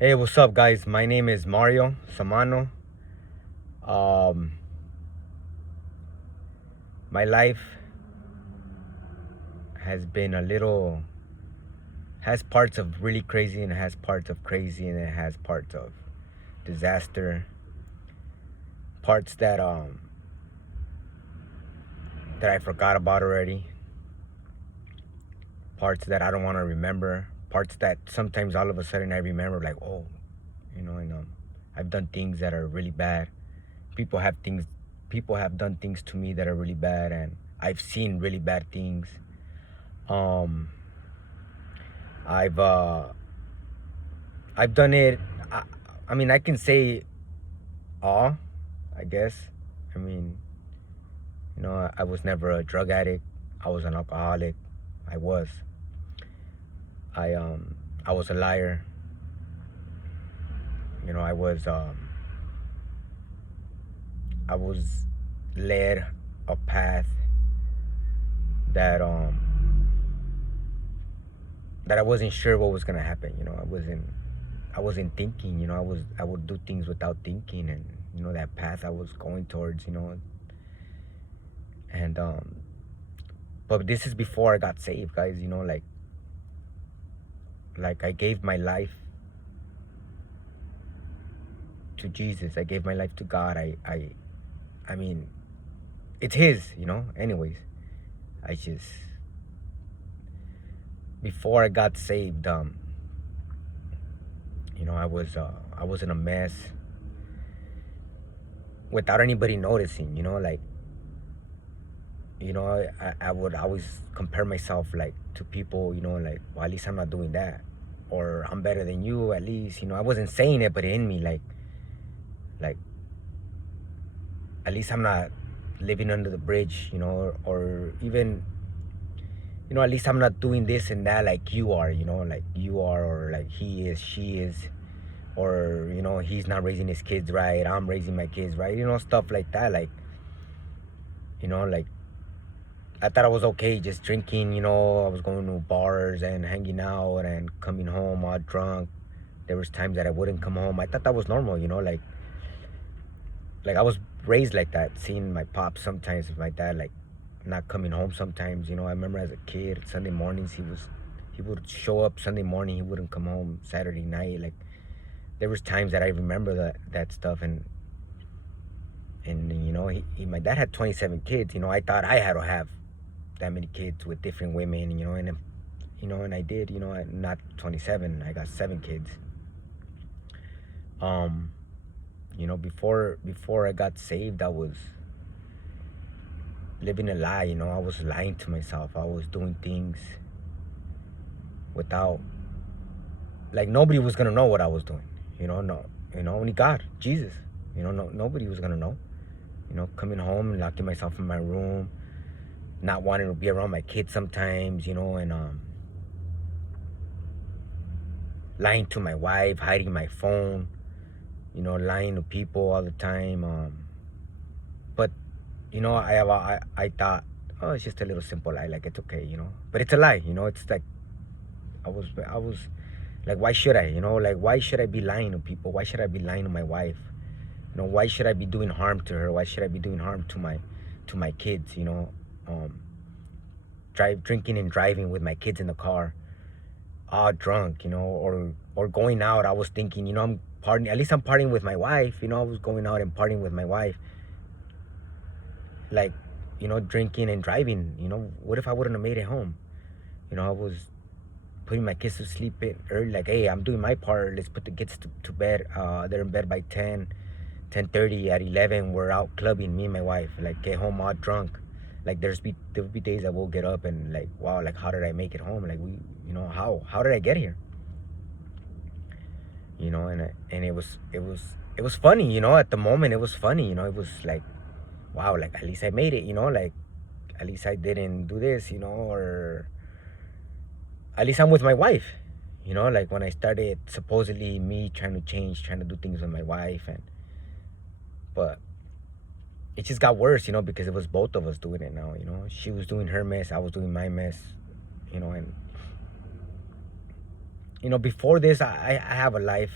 Hey, what's up, guys? My name is Mario Samano. Um, my life has been has parts of really crazy and it has parts of crazy and it has parts of disaster, parts that I forgot about already, parts that I don't want to remember, parts that sometimes all of a sudden I remember, like, oh, and I've done things that are really bad. People have things, people have done things to me that are really bad, and I've seen really bad things. Um, I've uh, I've done it. I, I mean, I can say all, I guess. I mean, I was never a drug addict. I was an alcoholic. I was. I um I was a liar. I was led a path that that I wasn't sure what was gonna happen. I wasn't thinking. I would do things without thinking, and that path I was going towards. And but this is before I got saved, guys. Like I gave my life to Jesus. I gave my life to God. I mean, it's His. Anyways, I just before I got saved, I was in a mess without anybody noticing. I would always compare myself like to people. Like, well, at least I'm not doing that, or I'm better than you. At least, I wasn't saying it, but in me, like at least I'm not living under the bridge, or even, at least I'm not doing this and that like you are, like you are, or like he is, she is, or, he's not raising his kids right, I'm raising my kids right, stuff like that. Like I thought I was okay just drinking, I was going to bars and hanging out and coming home all drunk. There was times that I wouldn't come home. I thought that was normal, like I was raised like that, seeing my pop sometimes, my dad like not coming home sometimes. I remember as a kid, Sunday mornings he would show up Sunday morning, he wouldn't come home Saturday night. Like there was times that I remember that stuff. And my dad had 27 kids. I thought I had to have that many kids with different women. And I did. Not 27, I got 7 kids. um before I got saved, I was living a lie. I was lying to myself. I was doing things without, like, nobody was gonna know what I was doing. No, only God, Jesus. No, nobody was gonna know. Coming home and locking myself in my room, not wanting to be around my kids sometimes. And lying to my wife, hiding my phone. Lying to people all the time. But I thought, oh, it's just a little simple lie. Like, it's okay. But it's a lie. It's like I was like, why should I? Like, why should I be lying to people? Why should I be lying to my wife? Why should I be doing harm to her? Why should I be doing harm to my kids? Um, drinking and driving with my kids in the car, all drunk. Or going out. I was thinking, I'm partying. At least I'm partying with my wife. I was going out and partying with my wife. Like, drinking and driving. What if I wouldn't have made it home? I was putting my kids to sleep early. Like, hey, I'm doing my part. Let's put the kids to bed. They're in bed by 10:30. At 11, we're out clubbing, me and my wife. Like, get home all drunk. Like, there would be days that we'll get up and like, wow, like, how did I make it home? Like, how did I get here? And it was funny. At the moment it was funny. It was like, wow, like, at least I made it. Like, at least I didn't do this. Or at least I'm with my wife. Like, when I started, supposedly me trying to change, trying to do things with my wife. But it just got worse, because it was both of us doing it now. She was doing her mess, I was doing my mess. And before this, I have a life.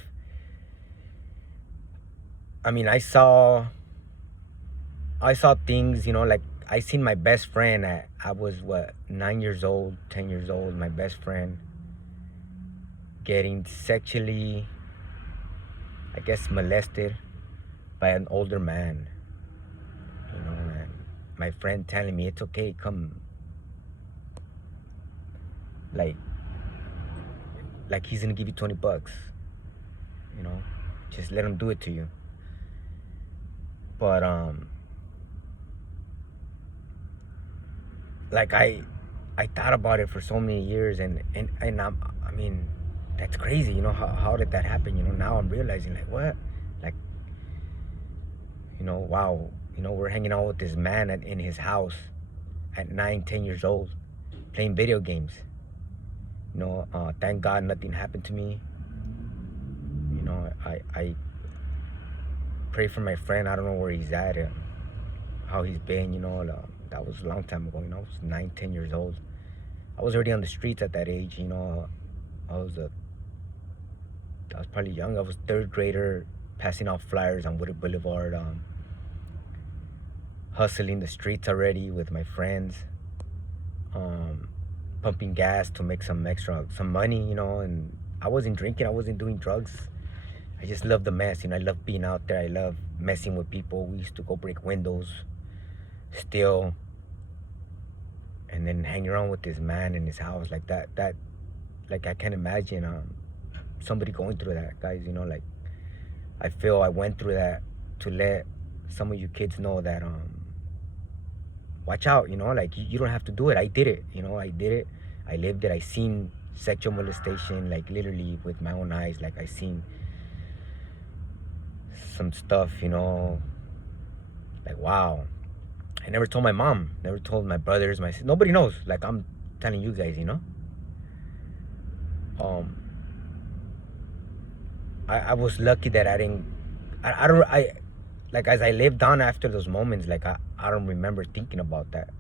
I mean, I saw things, you know, like I seen my best friend at, I was what, 9 years old, 10 years old, my best friend getting sexually, I guess, molested by an older man, you know, and my friend telling me it's okay, come, like he's gonna give you $20, you know, just let him do it to you. But like I thought about it for so many years, and I mean, that's crazy, you know, how did that happen? You know, now I'm realizing, like, what, like, you know, wow, you know, we're hanging out with this man in his house at 9, 10 years old, playing video games. You know, thank God nothing happened to me. You know, I pray for my friend. I don't know where he's at, how he's been. You know, that was a long time ago. You know, I was 9, 10 years old. I was already on the streets at that age. You know, I was probably young. I was third grader, passing out flyers on Wooded Boulevard, hustling the streets already with my friends, pumping gas to make some money, you know. And I wasn't drinking, I wasn't doing drugs. I just loved the mess, you know. I love being out there. I love messing with people. We used to go break windows, steal, and then hang around with this man in his house like that. Like, I can't imagine somebody going through that, guys. You know, like, I feel I went through that to let some of you kids know that watch out, you know, like, you don't have to do it. I did it, you know. I did it. I lived it. I seen sexual molestation, like, literally with my own eyes. Like, I seen some stuff, you know, like, wow. I never told my mom, never told my brothers, my sisters. Nobody knows. Like, I'm telling you guys, you know. I was lucky that I didn't, I don't, like, as I lived on after those moments, like, I don't remember thinking about that.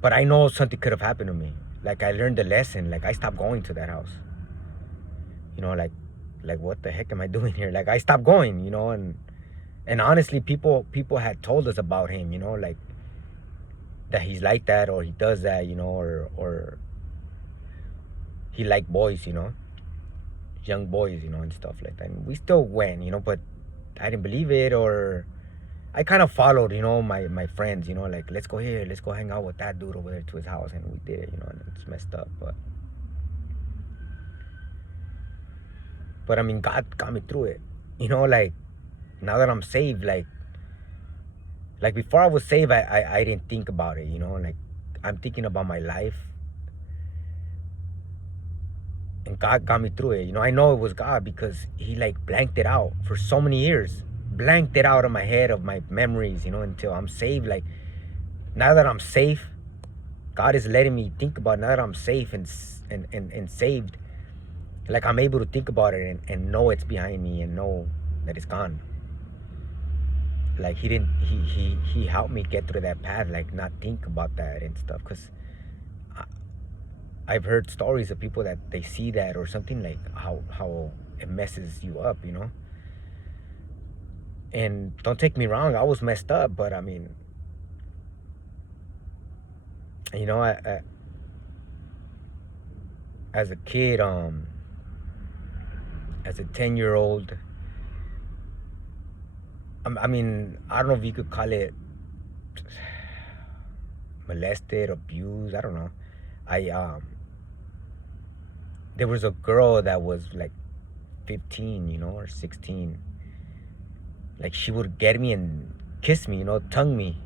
But I know something could have happened to me. Like, I learned the lesson. Like, I stopped going to that house. You know, like what the heck am I doing here? Like, I stopped going, you know. And honestly, people had told us about him, you know, like, that he's like that, or he does that, you know, or he liked boys, you know, young boys, you know, and stuff like that. And we still went, you know, but I didn't believe it, or I kind of followed, you know, my friends, you know, like, let's go here, let's go hang out with that dude over there to his house, and we did it, you know, and it's messed up, but I mean, God got me through it, you know. Like, now that I'm saved, like before I was saved, I didn't think about it, you know. Like, I'm thinking about my life, and God got me through it, you know. I know it was God because he, like, blanked it out for so many years, blanked it out of my head, of my memories, you know, until I'm saved. Like, now that I'm safe, God is letting me think about it. Now that I'm safe and saved, like, I'm able to think about it and know it's behind me and know that it's gone. Like, he helped me get through that path, like, not think about that and stuff, because I've heard stories of people that they see that or something, like, how it messes you up, you know. And don't take me wrong, I was messed up, but I mean, you know, I as a kid, as a 10-year-old, I mean, I don't know if you could call it molested, abused, I don't know. There was a girl that was like 15, you know, or 16. Like, she would get me and kiss me, you know, tongue me.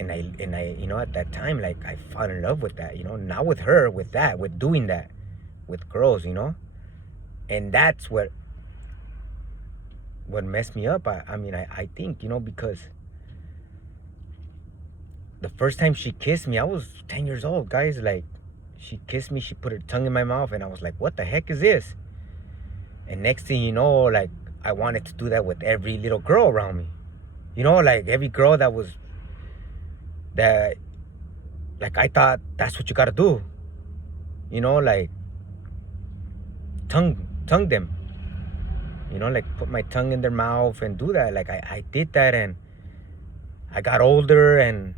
And I, you know, at that time, like, I fell in love with that, you know, not with her, with that, with doing that, with girls, you know. And that's what messed me up. I mean, I think, you know, because the first time she kissed me, I was 10 years old, guys. Like, she kissed me, she put her tongue in my mouth, and I was like, what the heck is this? And next thing you know, like, I wanted to do that with every little girl around me. You know, like, every girl that, like, I thought that's what you gotta do. You know, like, tongue them. you know, like put my tongue in their mouth and do that. Like I did that, and I got older, and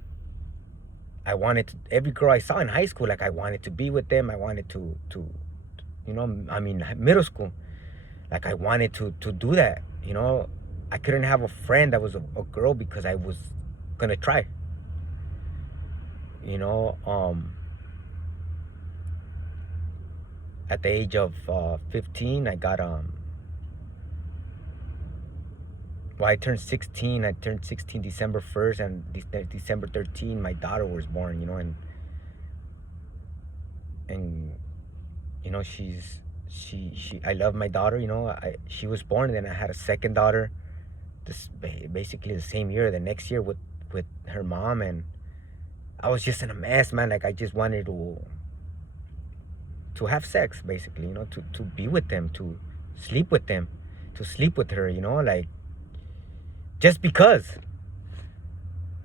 I wanted to, every girl I saw in high school, like I wanted to be with them. I wanted to you know, I mean, middle school, like I wanted to do that, you know. I couldn't have a friend that was a girl because I was gonna try, you know. At the age of 15, I got well, I turned 16. I turned 16 December 1st, and December 13, my daughter was born, you know. And you know, she I love my daughter, you know. She was born, and then I had a second daughter, this basically the same year, the next year, with her mom. And I was just in a mess, man. Like I just wanted to have sex, basically, you know, to be with them, to sleep with them, to sleep with her, you know, like just because.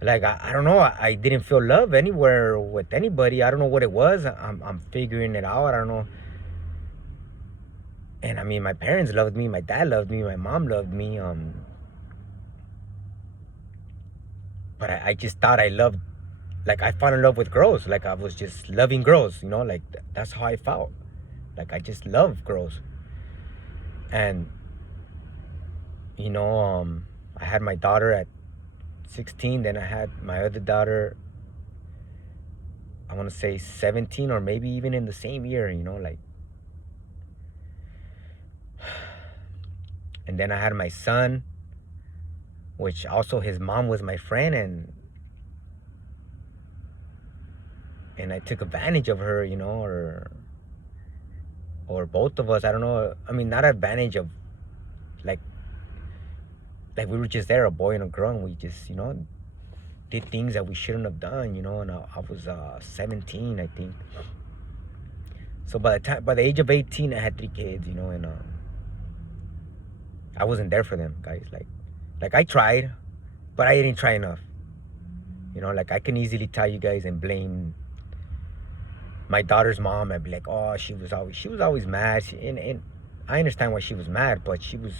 Like I don't know, I didn't feel love anywhere with anybody. I don't know what it was. I'm figuring it out. I don't know. And I mean, my parents loved me, my dad loved me, my mom loved me. But I just thought I loved, like I fell in love with girls. Like I was just loving girls, you know, like that's how I felt. Like I just love girls. And you know, I had my daughter at 16, then I had my other daughter, I want to say 17, or maybe even in the same year, you know, like. And then I had my son, which also his mom was my friend, and I took advantage of her, you know, or both of us, I don't know. I mean, not advantage of, like we were just there, a boy and a girl, and we just, you know, did things that we shouldn't have done, you know. And I was 17, I think. So by the age of 18, I had 3 kids, you know. And I wasn't there for them, guys. Like I tried, but I didn't try enough, you know. Like I can easily tell you guys and blame my daughter's mom. I'd be like, oh, she was always mad. And I understand why she was mad, but she was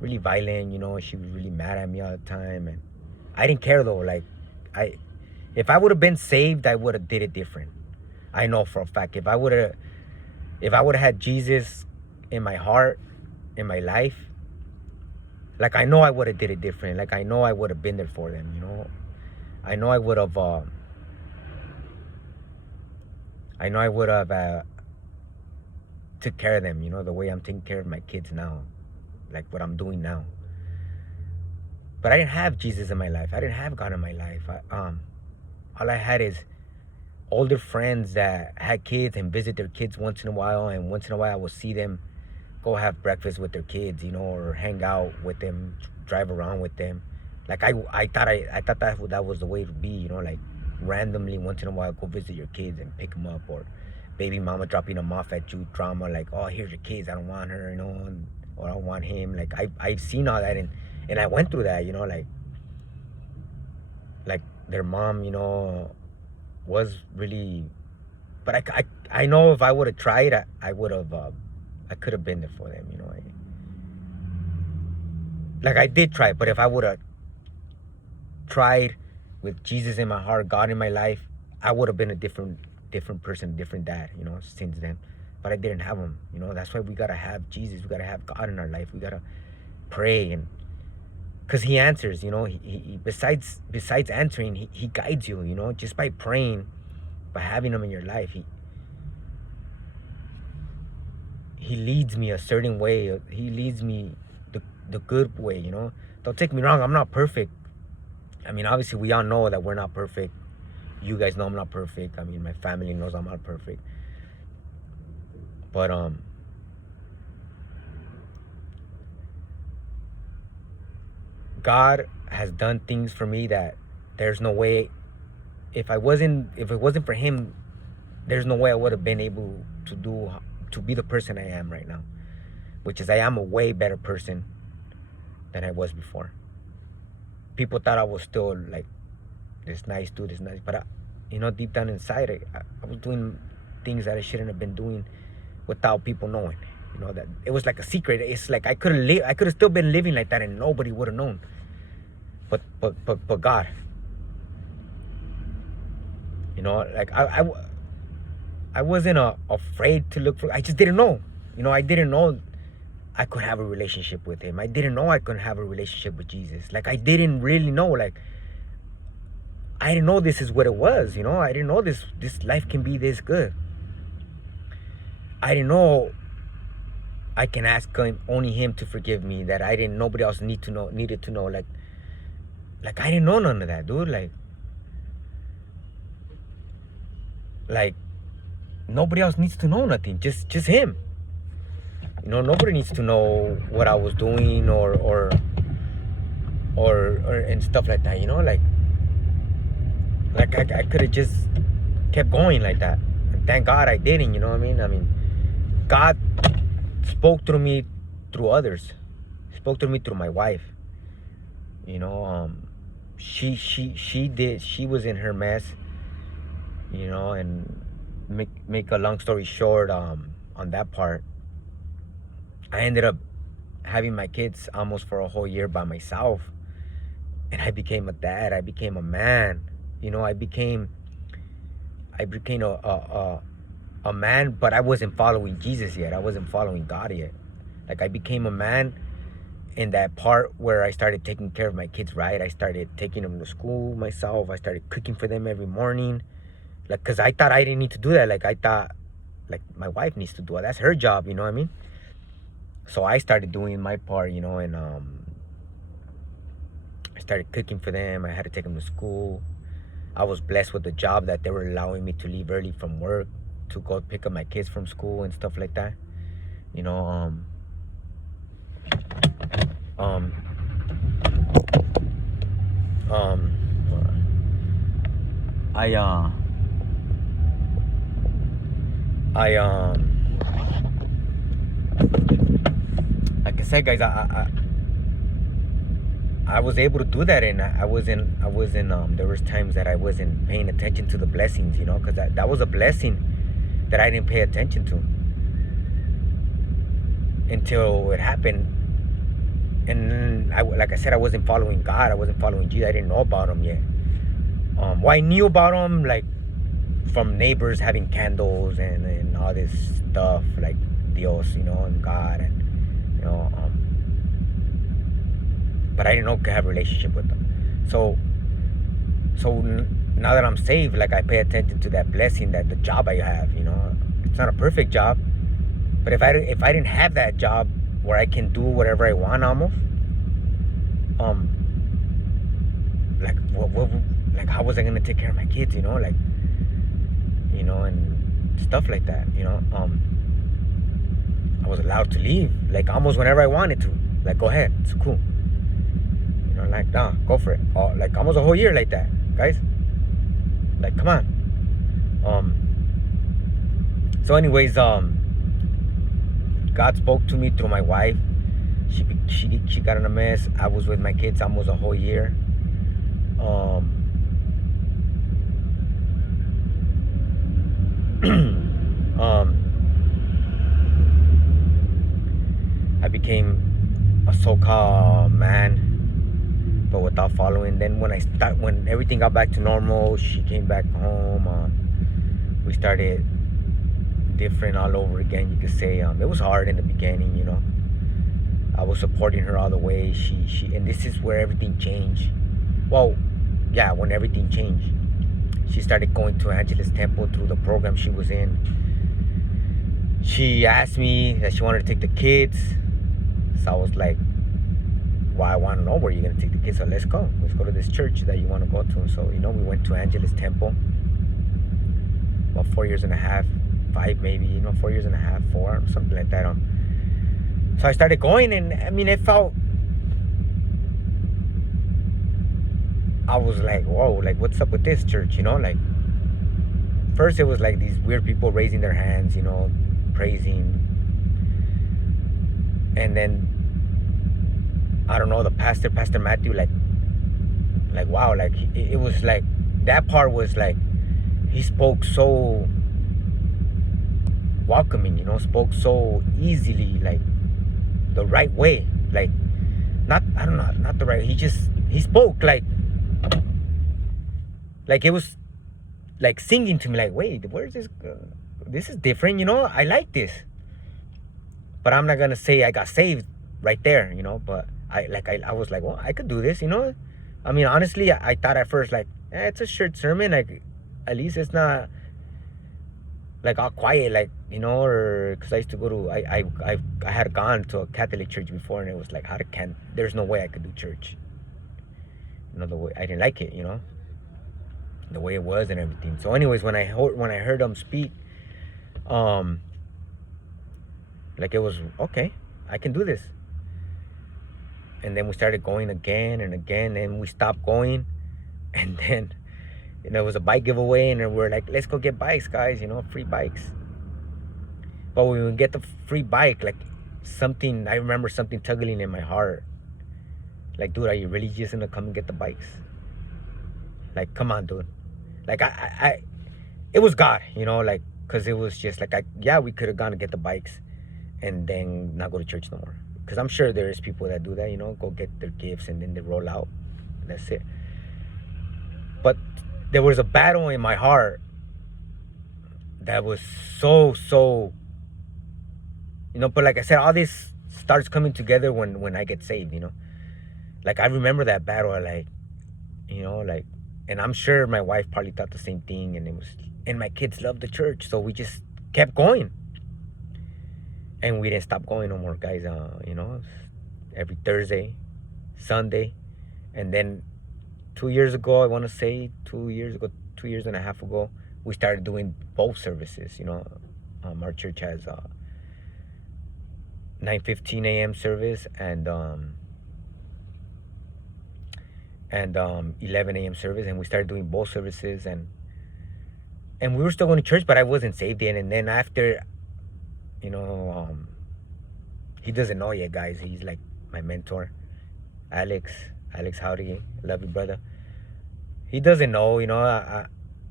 really violent, you know. She was really mad at me all the time, and I didn't care though. Like if I would have been saved, I would have did it different. I know for a fact. If I would have had Jesus in my heart, in my life, like I know I would have did it different. Like I know I would have been there for them, you know. I know I would have took care of them, you know, the way I'm taking care of my kids now, like what I'm doing now. But I didn't have Jesus in my life. I didn't have God in my life. All I had is older friends that had kids and visit their kids once in a while, and once in a while I would see them go have breakfast with their kids, you know, or hang out with them, drive around with them. Like I thought that was the way to be, you know, like randomly once in a while go visit your kids and pick them up, or baby mama dropping them off at you, drama, like, oh, here's your kids, I don't want her, you know, or I don't want him. Like I've seen all that, and I went through that, you know, like their mom, you know, was really, but I know if I would have tried, I would have, I could have been there for them, you know. Like I did try, but if I would have tried with Jesus in my heart, God in my life, I would have been a different person, different dad, you know, since then. But I didn't have him, you know. That's why we gotta have Jesus. We gotta have God in our life. We gotta pray, and because He answers, you know. He besides answering, he guides you, you know, just by praying, by having Him in your life. He leads me a certain way. He leads me the good way, you know. Don't take me wrong, I'm not perfect. I mean, obviously we all know that we're not perfect. You guys know I'm not perfect. I mean, my family knows I'm not perfect. But God has done things for me that there's no way, if it wasn't for Him, there's no way I would have been able to be the person I am right now, which is I am a way better person than I was before. People thought I was still like this nice dude, but you know, deep down inside, I was doing things that I shouldn't have been doing without people knowing. You know, that it was like a secret. It's like I could have still been living like that and nobody would have known. But God, you know, like I wasn't afraid to look for. I just didn't know. You know, I didn't know I could have a relationship with Him. I didn't know I could have a relationship with Jesus. Like I didn't really know. Like I didn't know this is what it was. You know, I didn't know this life can be this good. I didn't know I can ask only Him to forgive me. That I didn't. Nobody else needed to know. Like I didn't know none of that, dude. Like nobody else needs to know nothing. Just Him. You know, nobody needs to know what I was doing or and stuff like that. You know, like I could have just kept going like that. And thank God I didn't. You know what I mean? I mean, God spoke through me through others. Spoke through me through my wife. You know, she did. She was in her mess. You know, and make a long story short, on that part, I ended up having my kids almost for a whole year by myself, and I became a dad. I became a man. You know, I became a man, but I wasn't following Jesus yet. I wasn't following God yet. Like I became a man in that part where I started taking care of my kids right. I started taking them to school myself. I started cooking for them every morning. Like, cause I thought I didn't need to do that. Like I thought, like my wife needs to do it. That's her job, you know what I mean? So I started doing my part, you know, and I started cooking for them. I had to take them to school. I was blessed with the job that they were allowing me to leave early from work to go pick up my kids from school and stuff like that. You know, like I said, guys, I was able to do that, and I wasn't there was times that I wasn't paying attention to the blessings, you know, because that was a blessing that I didn't pay attention to until it happened. And like I said, I wasn't following God. I wasn't following Jesus. I didn't know about Him yet. Well, I knew about Him like from neighbors having candles and all this stuff, like Dios, you know, and God, and you know, but I didn't know I could have a relationship with Him. So now that I'm saved, like I pay attention to that blessing, that the job I have, you know, it's not a perfect job, but if I didn't have that job where I can do whatever I want almost, like what like how was I gonna take care of my kids, you know, like, you know, and stuff like that, you know. I was allowed to leave like almost whenever I wanted to, like go ahead, it's cool, you know, like nah, go for it. Like almost a whole year like that, guys. Like come on. So anyways, God spoke to me through my wife. She got in a mess. I was with my kids almost a whole year. I became a so-called man, but without following. Then when everything got back to normal, she came back home. We started different all over again, you could say. It was hard in the beginning, you know. I was supporting her all the way. She and this is where everything changed. Well, yeah, when everything changed, she started going to Angelus Temple through the program she was in. She asked me that she wanted to take the kids, so I was like, well, I want to know where you're gonna take the kids, so let's go to this church that you want to go to. So, you know, we went to Angelus Temple about 4 years and a half, 5 maybe, you know, 4 years and a half, 4, something like that. So I started going, and I mean, it felt, I was like, whoa, like what's up with this church, you know? Like first it was like these weird people raising their hands, you know, praising, and then I don't know, the Pastor Matthew, like wow, like it was like, that part was like, he spoke so, welcoming, you know, spoke so easily, like the right way, like not, I don't know, not the right, he spoke like it was like singing to me, like, wait, where's this, this is different, you know, I like this. But I'm not gonna say I got saved right there, you know, but I was like, well, I could do this, you know. I mean, honestly, I thought at first, like, it's a short sermon, like, at least it's not like all quiet, like, you know, or because I used to go to, I had gone to a Catholic church before, and it was like, there's no way I could do church, you know, the way I didn't like it, you know, the way it was and everything. So anyways, when I heard him speak, like, it was okay, I can do this. And then we started going again and again, and we stopped going. And then, you know, it was a bike giveaway, and we're like, let's go get bikes, guys, you know, free bikes. But when we get the free bike, like, I remember something tugging in my heart. Like, dude, are you really just gonna come and get the bikes? Like, come on, dude. Like, it was God, you know, like, because it was just like, we could have gone to get the bikes and then not go to church no more. Because I'm sure there is people that do that, you know, go get their gifts and then they roll out. And that's it. But there was a battle in my heart that was so, you know, but like I said, all this starts coming together when I get saved, you know. Like, I remember that battle, like, you know, like, and I'm sure my wife probably thought the same thing, and my kids loved the church, so we just kept going. And we didn't stop going no more, guys. You know, every Thursday, Sunday. And then 2 years ago, I want to say 2 years and a half ago, we started doing both services, you know. Our church has 9:15 a.m. service and 11 a.m. service, and we started doing both services, and we were still going to church, but I wasn't saved yet. And then after, you know, he doesn't know yet, guys. He's like my mentor, Alex Howdy. Love you, brother. He doesn't know, you know.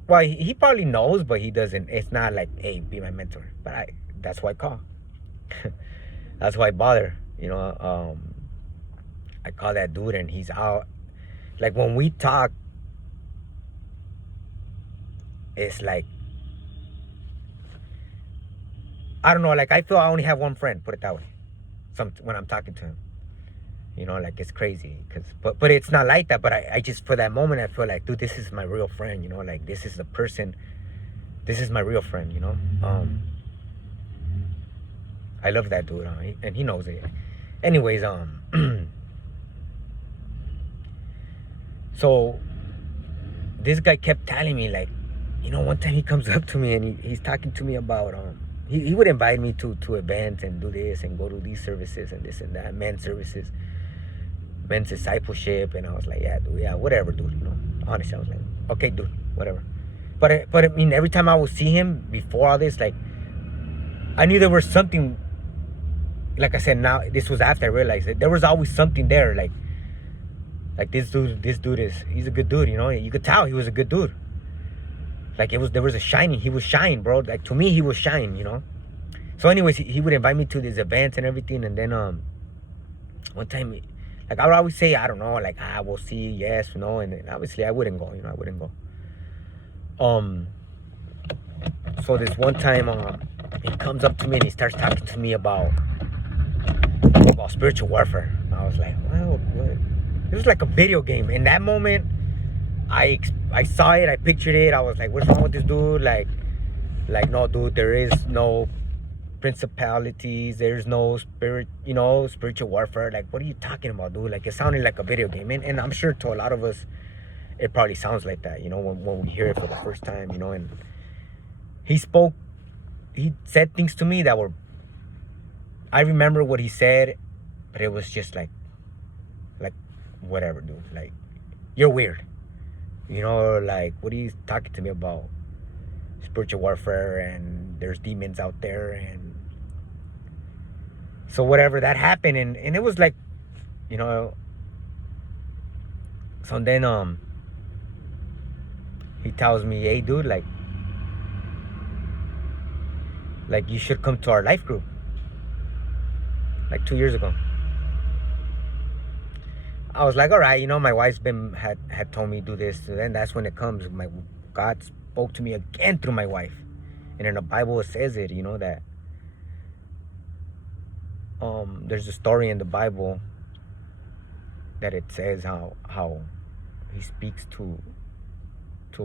Well, he probably knows, but he doesn't. It's not like, hey, be my mentor. But that's why I call. That's why I bother, you know. I call that dude, and he's out. Like, when we talk, it's like, I don't know, like, I feel I only have one friend, put it that way. When I'm talking to him, you know, like, it's crazy, but it's not like that. But I just, for that moment, I feel like, dude, this is my real friend, you know, like, this is the person, this is my real friend, you know. I love that dude, and he knows it. Anyways, so this guy kept telling me, like, you know, one time he comes up to me and he's talking to me about he would invite me to events and do this and go to these services and this and that, men's services, men's discipleship. And I was like, yeah, dude, yeah, whatever, dude, you know. Honestly, I was like, okay, dude, whatever. But I mean, every time I would see him before all this, like, I knew there was something. Like I said, now this was after I realized that there was always something there. Like this dude he's a good dude, you know. You could tell he was a good dude. Like, there was a shining. He was shine, bro. Like, to me, he was shine, you know. So anyways, he would invite me to these events and everything. And then one time, like, I would always say, I don't know, like, we'll see, yes, no. And then obviously I wouldn't go, you know. I wouldn't go. So this one time, he comes up to me and he starts talking to me about spiritual warfare. I was like, well, what? It was like a video game. In that moment, I saw it, I pictured it. I was like, what's wrong with this dude? Like, no, dude, there is no principalities. There's no spiritual warfare. Like, what are you talking about, dude? Like, it sounded like a video game. And I'm sure to a lot of us, it probably sounds like that, you know, when we hear it for the first time, you know. And he said things to me that were, I remember what he said, but it was just like, whatever, dude. Like, you're weird. You know, like, what are you talking to me about? Spiritual warfare, and there's demons out there. And so whatever, that happened, and it was like, you know. So then he tells me, hey, dude, like like, you should come to our life group, like 2 years ago. I was like, all right, my wife's been had told me do this. So then that's when it comes. My God spoke to me again through my wife, and in the Bible it says it. That there's a story in the Bible that it says how He speaks to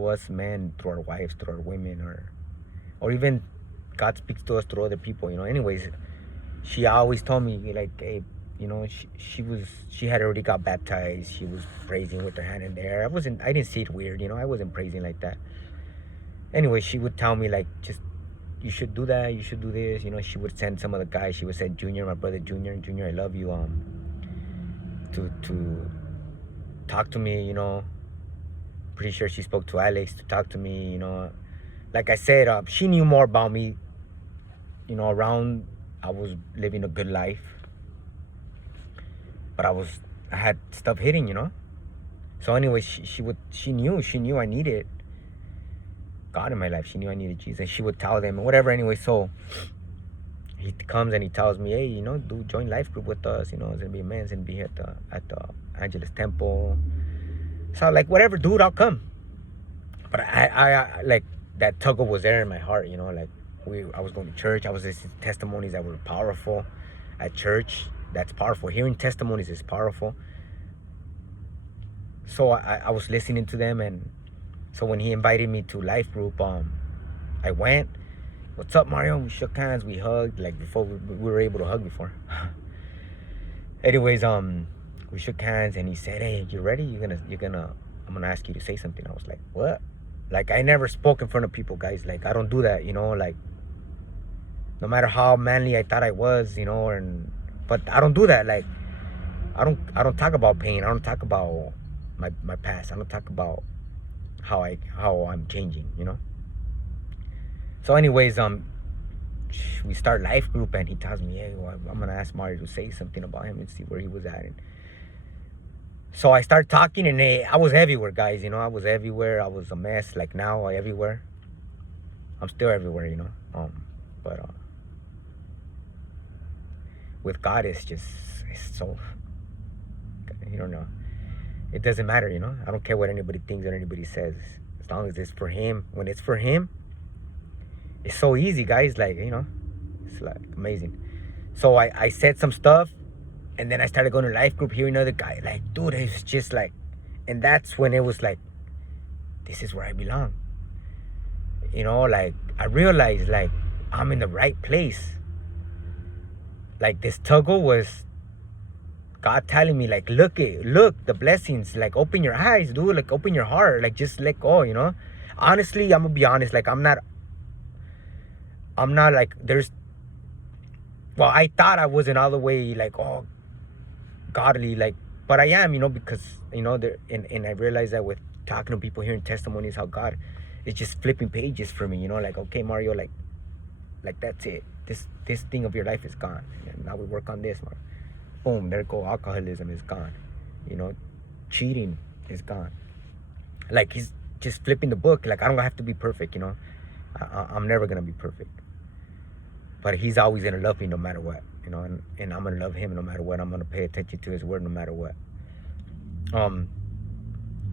us men through our wives, through our women, or even God speaks to us through other people. Anyways, she always told me, like, hey, she had already got baptized. She was praising with her hand in the air. I didn't see it weird. I wasn't praising like that. Anyway, she would tell me, like, just, you should do that, you should do this. She would send some of the guys. She would send Junior, my brother Junior, I love you, to talk to me. Pretty sure she spoke to Alex to talk to me. Like I said, she knew more about me. Around, I was living a good life, but I had stuff hitting. So anyway, she knew I needed God in my life. She knew I needed Jesus, and she would tell them whatever. Anyway, so he comes and he tells me, hey, join life group with us. It's gonna be men's and be at the Angelus Temple. So, like, whatever, dude, I'll come. But I like, that tug was there in my heart. Like, I was going to church. I was listening to testimonies that were powerful at church. That's powerful. Hearing testimonies is powerful. So I was listening to them, and so when he invited me to life group, I went. What's up, Mario? We shook hands, we hugged, like, before we were able to hug before. Anyways, we shook hands, and he said, hey, you ready? I'm gonna ask you to say something. I was like, what? Like, I never spoke in front of people, guys. Like, I don't do that, like, no matter how manly I thought I was, but I don't do that. Like, I don't talk about pain. I don't talk about my past. I don't talk about how I'm changing, So anyways, we start life group, and he tells me, hey, well, I'm gonna ask Mario to say something about him and see where he was at. And so I start talking, and I was everywhere, guys. I was everywhere. I was a mess. Like, now, everywhere. I'm still everywhere, but with God, it's so, you don't know. It doesn't matter, I don't care what anybody thinks or anybody says, as long as it's for Him. When it's for Him, it's so easy, guys. Like, it's like amazing. So I said some stuff, and then I started going to life group, hearing another guy. Like, dude, it's just like, and that's when it was like, this is where I belong. Like, I realized, like, I'm in the right place. Like, this tuggle was God telling me, like, look, the blessings. Like, open your eyes, dude. Like, open your heart. Like, just let go, Honestly, I'm gonna be honest. Like, I'm not like, I thought I wasn't all the way, like, godly, like, but I am, because, and I realized that with talking to people, hearing testimonies, how God is just flipping pages for me, like, okay, Mario, like that's it. This thing of your life is gone. And now we work on this, Mario. Boom, there go. Alcoholism is gone. Cheating is gone. Like, he's just flipping the book. Like, I don't have to be perfect, I'm never gonna be perfect. But He's always gonna love me no matter what, and I'm gonna love Him no matter what. I'm gonna pay attention to His word no matter what.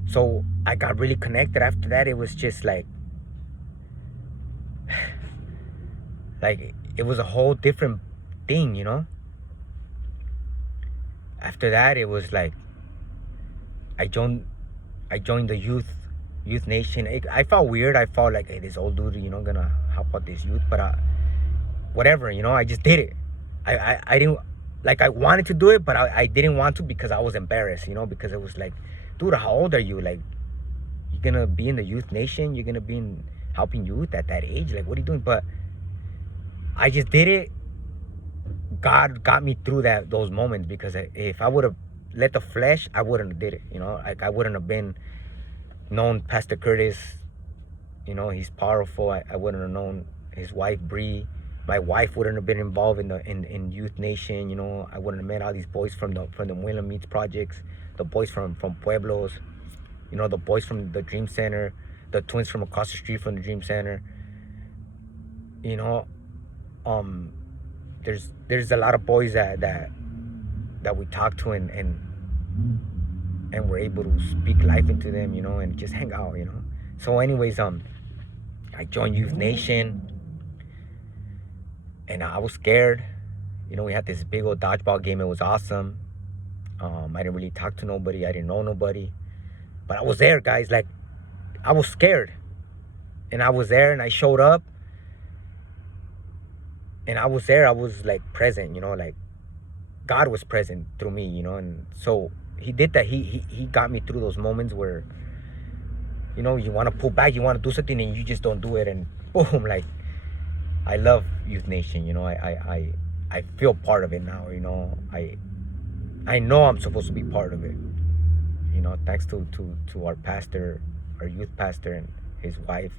So I got really connected after that. It was just like it was a whole different thing, After that, it was like I joined the youth nation. I felt weird. I felt like, hey, this old dude, gonna help out this youth. But whatever, I just did it. I didn't, like, I wanted to do it, but I didn't want to because I was embarrassed, because it was like, dude, how old are you? Like, you're gonna be in the youth nation? You're gonna be helping youth at that age? Like, what are you doing? But I just did it. God got me through those moments, because if I would have let the flesh, I wouldn't have did it. Like, I wouldn't have been known Pastor Curtis. He's powerful. I wouldn't have known his wife Bree. My wife wouldn't have been involved in Youth Nation. I wouldn't have met all these boys from the William Meets projects, the boys from Pueblos, the boys from the Dream Center, the twins from across the street from the Dream Center. um, there's a lot of boys that we talk to, and we're able to speak life into them, and just hang out, So anyways, I joined Youth Nation, and I was scared. We had this big old dodgeball game. It was awesome. I didn't really talk to nobody. I didn't know nobody, but I was there, guys. Like, I was scared, and I was there, and I showed up, and I was there. I was like present, like God was present through me, and so He did that. He got me through those moments where, you want to pull back, you want to do something, and you just don't do it, and boom, like, I love Youth Nation. I feel part of it now. I know I'm supposed to be part of it. Thanks to our pastor, our youth pastor, and his wife,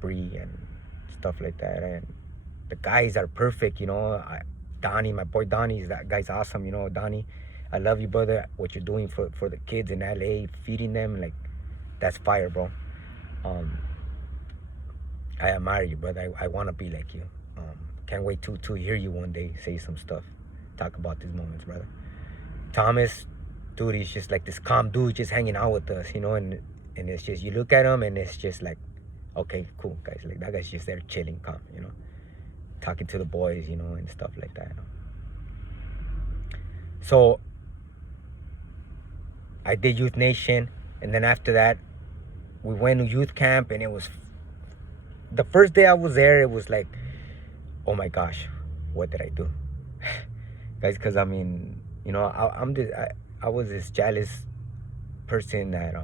Bree, and stuff like that. And the guys are perfect. Donnie, my boy Donnie, that guy's awesome. Donnie, I love you, brother. What you're doing for the kids in LA, feeding them, like, that's fire, bro. I admire you, brother. I want to be like you. Can't wait to hear you one day say some stuff, talk about these moments, brother. Thomas, dude, he's just like this calm dude, just hanging out with us, and it's just, you look at him, and it's just like, okay, cool, guys. Like, that guy's just there chilling, calm, talking to the boys, and stuff like that. So I did Youth Nation, and then after that, we went to youth camp, and it was the first day I was there. It was like, oh my gosh, what did I do, guys? Because I mean, I was this jealous person that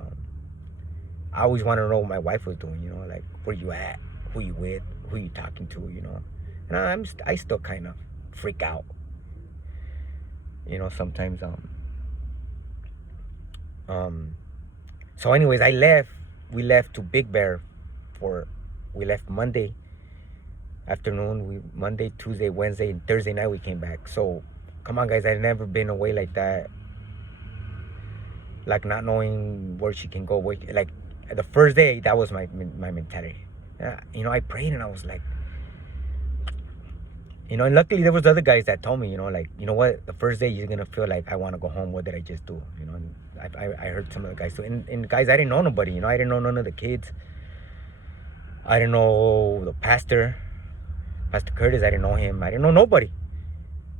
I always want to know what my wife was doing. Like, where you at, who you with, who you talking to, and I still kind of freak out, sometimes. So anyways, we left to Big Bear we left Monday afternoon. Monday, Tuesday, Wednesday, and Thursday night we came back. So come on, guys, I've never been away like that, like not knowing where she can go. Like, the first day, that was my mentality. I prayed, and I was like, and luckily there was other guys that told me, like, you know what, the first day you're gonna feel like, I want to go home. What did I just do? And I heard some of the guys too. And guys, I didn't know nobody. I didn't know none of the kids. I didn't know the pastor, Pastor Curtis. I didn't know him. I didn't know nobody.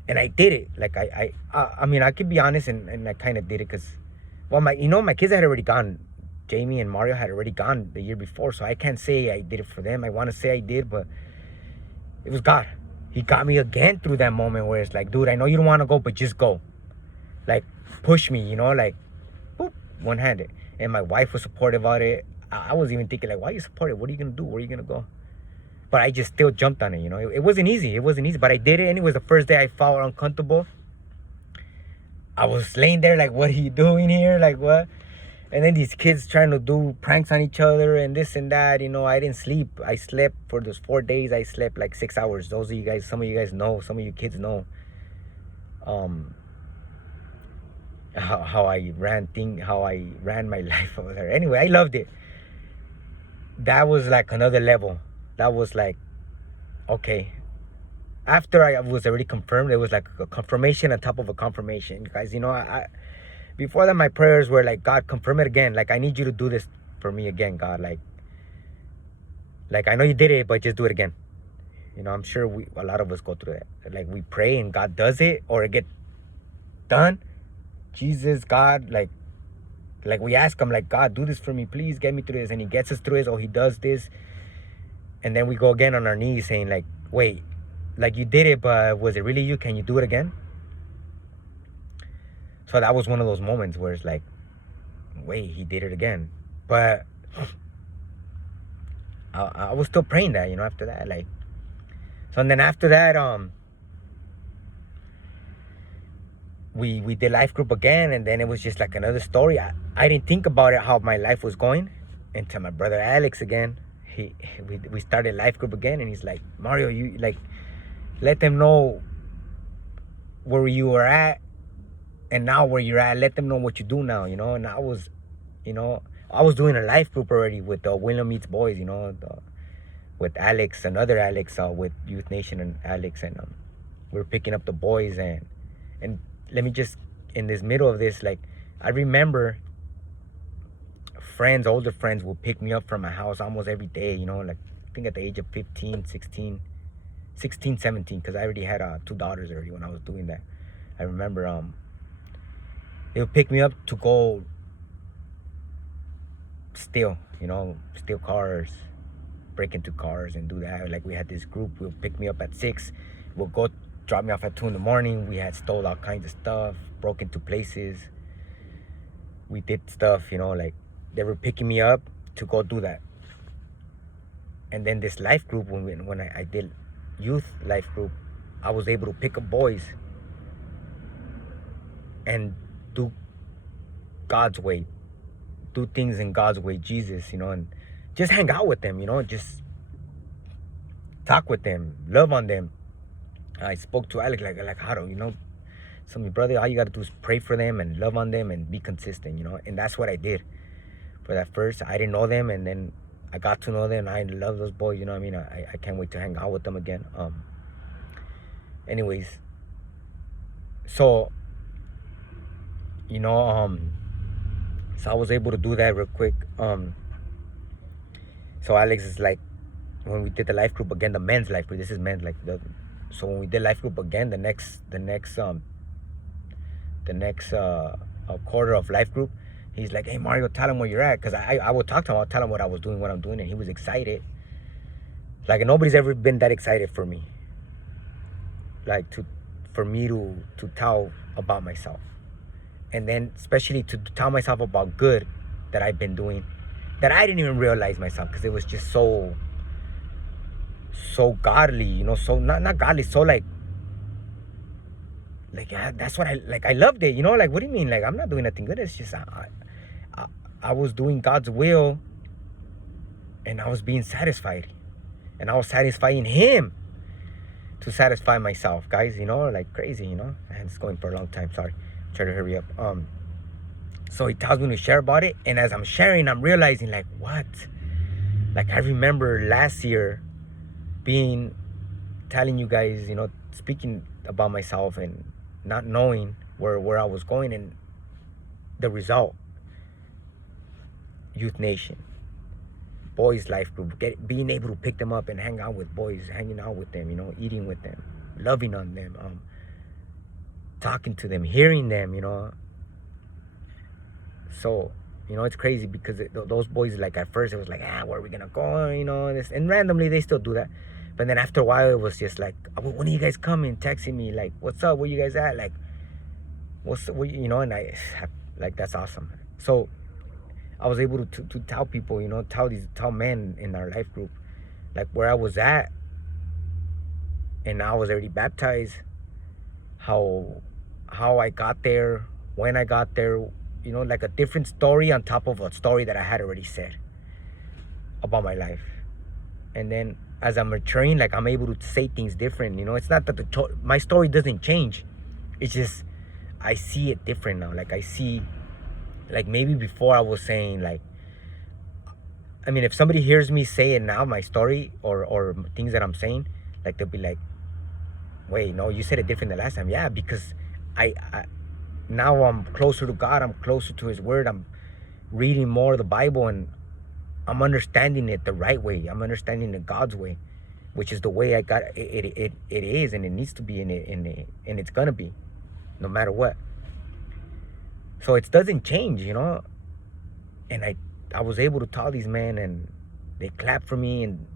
And I did it. Like, I mean, I could be honest, and I kind of did it because, well, my kids had already gone. Jamie and Mario had already gone the year before, so I can't say I did it for them. I want to say I did, but it was God. He got me again through that moment where it's like, dude, I know you don't want to go, but just go. Like, push me, like, boop, one-handed. And my wife was supportive about it. I was even thinking, like, why are you supportive? What are you going to do? Where are you going to go? But I just still jumped on it, It wasn't easy. It wasn't easy, but I did it. And it was the first day I felt uncomfortable. I was laying there like, what are you doing here? Like, what? And then these kids trying to do pranks on each other and this and that. I didn't sleep. I slept for those 4 days. I slept like 6 hours. Those of you guys, some of you guys know, some of you kids know how I ran my life over there. Anyway, I loved it. That was like another level. That was like, okay. After I was already confirmed, it was like a confirmation on top of a confirmation. Guys, before that, my prayers were like, God, confirm it again. Like, I need you to do this for me again, God. Like I know you did it, but just do it again. I'm sure a lot of us go through that. Like, we pray and God does it, or it get done. Jesus, God, like we ask him, like, God, do this for me, please get me through this. And he gets us through this, or he does this. And then we go again on our knees saying, like, wait, like, you did it, but was it really you? Can you do it again? So that was one of those moments where it's like, wait, he did it again. But I was still praying that, after that. Like, so, and then after that, we did life group again, and then it was just like another story. I didn't think about it, how my life was going, until my brother Alex again. We started life group again, and he's like, Mario, you, like, let them know where you were at, and now where you're at. Let them know what you do now, And I was doing a life group already with the William Meets Boys, with Alex, another Alex, with Youth Nation and Alex, and we were picking up the boys, and let me just, in this middle of this, like, I remember friends, older friends, would pick me up from my house almost every day, you know, like, I think at the age of 15, 16, 16, 17, because I already had 2 daughters already when I was doing that. I remember they would pick me up to go steal, you know, steal cars, break into cars and do that. Like, we had this group, would pick me up at 6, would go drop me off at 2 in the morning. We had stole all kinds of stuff, broke into places. We did stuff, you know, like, they were picking me up to go do that. And then this life group, when I did youth life group, I was able to pick up boys and do God's way, do things in God's way, Jesus, you know, and just hang out with them, you know, just talk with them, love on them. I spoke to Alex like how do, you know, so my brother, all you gotta do is pray for them and love on them and be consistent, you know. And that's what I did. For that first, I didn't know them, and then I got to know them, and I love those boys, you know what I mean? I can't wait to hang out with them again. Anyways, so, you know, so I was able to do that real quick. So Alex is like, when we did the life group again, the men's life group, this is men's, like, so when we did life group again, the next quarter of life group, he's like, hey, Mario, tell him where you're at. Because I would talk to him, I'll tell him what I'm doing, and he was excited. Like, nobody's ever been that excited for me. Like, for me to tell about myself. And then, especially to tell myself about good that I've been doing, that I didn't even realize myself, because it was just so godly, you know, so, not godly, so like, that's what I loved it, you know, like, what do you mean? Like, I'm not doing nothing good. It's just, I was doing God's will, and I was being satisfied, and I was satisfying Him to satisfy myself, guys, you know, like crazy, you know. And it's going for a long time, sorry, try to hurry up. So he tells me to share about it, and as I'm sharing, I'm realizing, like, what? Like, I remember last year telling you guys, you know, speaking about myself and not knowing where I was going, and the result, Youth Nation, boys life group, being able to pick them up and hang out with boys, hanging out with them, you know, eating with them, loving on them, talking to them, hearing them, you know. So, you know, it's crazy because those boys, like, at first it was like, where are we gonna go, you know, and randomly they still do that. But then after a while, it was just like, when are you guys coming? Texting me, like, what's up? Where you guys at? Like, you know, and like, that's awesome. So I was able to tell people, you know, tell men in our life group, like, where I was at, and I was already baptized, how I got there, when I got there, you know, like a different story on top of a story that I had already said about my life. And then as I'm maturing, like, I'm able to say things different, you know. It's not that my story doesn't change. It's just I see it different now. Like, I see, like, maybe before I was saying, like, I mean, if somebody hears me say it now, my story or things that I'm saying, like, they'll be like, wait, no, you said it different than last time. Yeah, because I now I'm closer to God. I'm closer to His Word. I'm reading more of the Bible, and I'm understanding it the right way. I'm understanding it God's way, which is the way I got it. It is, and it needs to be, and it's gonna be, no matter what. So it doesn't change, you know. And I was able to tell these men, and they clapped for me, and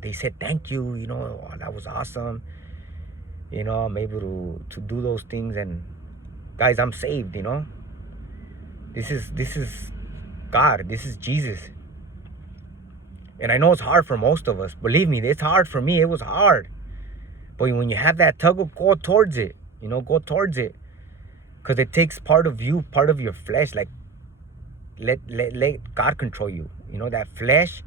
they said thank you. You know, that was awesome. You know, I'm able to do those things, and guys, I'm saved. You know, this is God. This is Jesus. And I know it's hard for most of us. Believe me, it's hard for me. It was hard. But when you have that tug, go towards it. You know, go towards it. Because it takes part of you, part of your flesh. Like, let God control you. You know, that flesh,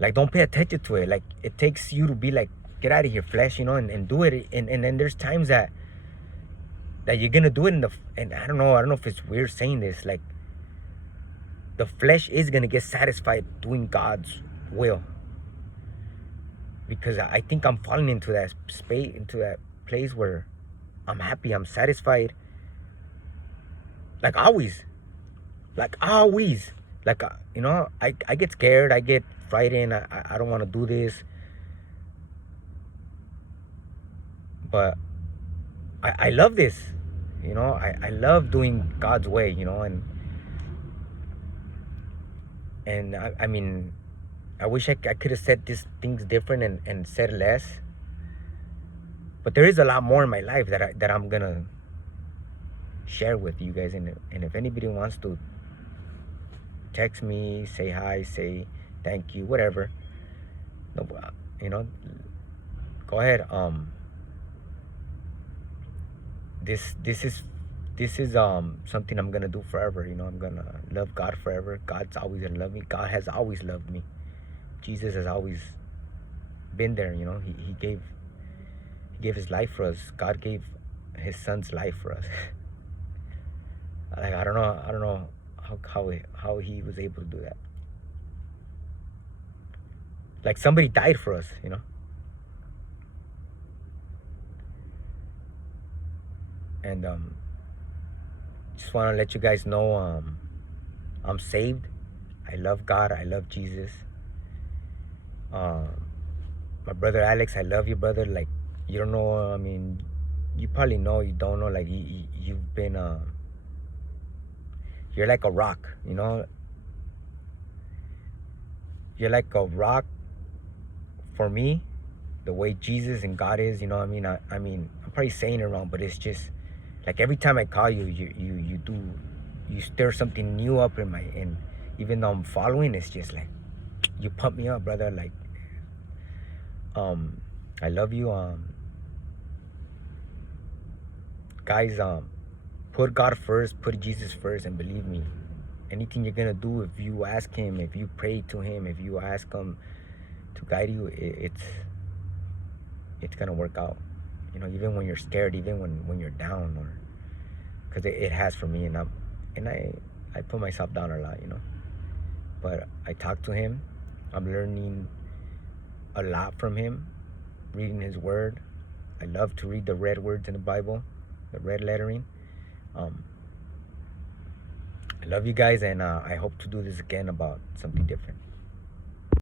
like, don't pay attention to it. Like, it takes you to be like, get out of here, flesh, you know, and do it. And then there's times that you're going to do it and I don't know if it's weird saying this, like, the flesh is going to get satisfied doing God's will. because I think I'm falling into that space, into that place where I'm happy, I'm satisfied, like always, like always. Like you know, I get scared, I get frightened, I don't want to do this, but I love this, you know. I love doing God's way, you know. And I mean, I wish I could have said these things different and said less, but there is a lot more in my life that I'm gonna share with you guys. And if anybody wants to text me, say hi, say thank you, whatever, no, you know, go ahead. This is something I'm gonna do forever. You know, I'm gonna love God forever. God's always gonna love me. God has always loved me. Jesus has always been there. You know, he gave his life for us. God gave his son's life for us. Like I don't know how he was able to do that. Like somebody died for us, you know. And just want to let you guys know, I'm saved. I love God. I love Jesus. My brother Alex, I love you, brother. Like, you don't know. I mean, you probably know. You don't know. Like, you've been. You're like a rock. You know. You're like a rock for me. The way Jesus and God is. You know what I mean? I mean, I'm probably saying it wrong, but it's just like every time I call you, you stir something new up in my. And even though I'm following, it's just like you pump me up, brother. Like, I love you. Guys, put God first, put Jesus first, and believe me, anything you're gonna do, if you ask him, if you pray to him, if you ask him to guide you, it's gonna work out. You know, even when you're scared, even when you're down, or because it has for me. And I put myself down a lot, you know, but I talk to him. I'm learning a lot from him, reading his word. I love to read the red words in the Bible, the red lettering. I love you guys, and I hope to do this again about something different.